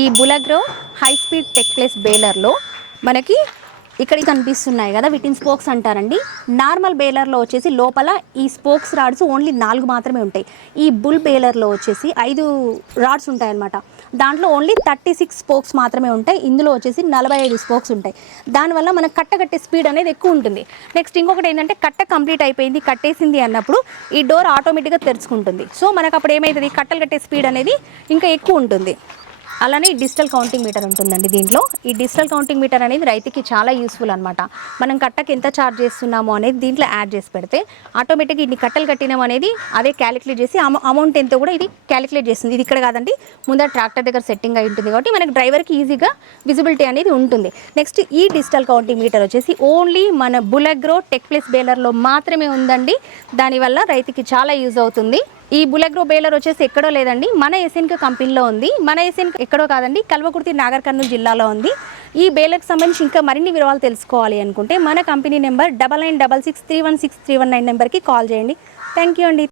ఈ బులగ్రో high speed tech ప్లేస్ బేలర్లో మనకి ఇక్కడ కనిపిస్తున్నాయి కదా వీటిని స్పోక్స్ అంటారండి. నార్మల్ బేలర్లో వచ్చేసి లోపల ఈ స్పోక్స్ రాడ్స్ ఓన్లీ నాలుగు మాత్రమే ఉంటాయి. ఈ బుల్ బేలర్లో వచ్చేసి ఐదు రాడ్స్ ఉంటాయన్నమాట. దాంట్లో ఓన్లీ థర్టీ సిక్స్ స్పోక్స్ మాత్రమే ఉంటాయి. ఇందులో వచ్చేసి నలభై ఐదు స్పోక్స్ ఉంటాయి. దానివల్ల మనకు కట్ట కట్టే స్పీడ్ అనేది ఎక్కువ ఉంటుంది. నెక్స్ట్ ఇంకొకటి ఏంటంటే కట్ట కంప్లీట్ అయిపోయింది కట్టేసింది అన్నప్పుడు ఈ డోర్ ఆటోమేటిక్గా తెరుచుకుంటుంది. సో మనకు అప్పుడు ఏమవుతుంది కట్టలు కట్టే స్పీడ్ అనేది ఇంకా ఎక్కువ ఉంటుంది. అలానే ఈ డిజిటల్ కౌంటింగ్ మీటర్ ఉంటుందండి దీంట్లో. ఈ డిజిటల్ కౌంటింగ్ మీటర్ అనేది రైతుకి చాలా యూస్ఫుల్ అనమాట మనం కట్టకి ఎంత ఛార్జ్ చేస్తున్నాము అనేది దీంట్లో యాడ్ చేసి పెడితే ఆటోమేటిక్గా ఇన్ని కట్టలు కట్టినాం అనేది అదే క్యాలిక్యులేట్ చేసి అమౌంట్ ఎంతో కూడా ఇది క్యాలిక్యులేట్ చేస్తుంది. ఇది ఇక్కడ కాదండి ముందర ట్రాక్టర్ దగ్గర సెట్టింగ్ అయి ఉంటుంది కాబట్టి మనకి డ్రైవర్కి ఈజీగా విజిబిలిటీ అనేది ఉంటుంది. నెక్స్ట్ ఈ డిజిటల్ కౌంటింగ్ మీటర్ వచ్చేసి ఓన్లీ మన బులగ్రో టెక్ ప్లేస్ బేలర్లో మాత్రమే ఉందండి. దానివల్ల రైతుకి చాలా యూజ్ అవుతుంది. ఈ బులెగ్రో బేలర్ వచ్చేసి ఎక్కడో లేదండి. మన ఎసిన్క కంపెనీలో ఉంది. మన ఎసిన్ ఎక్కడో కాదండి. కల్వకుర్తి నాగర్ కర్నూలు జిల్లాలో ఉంది. ఈ బేలర్కి సంబంధించి ఇంకా మరిన్ని వివరాలు తెలుసుకోవాలి అనుకుంటే మన company number double nine double six three one six three one nine నెంబర్కి కాల్ చేయండి. థ్యాంక్ యూ అండి.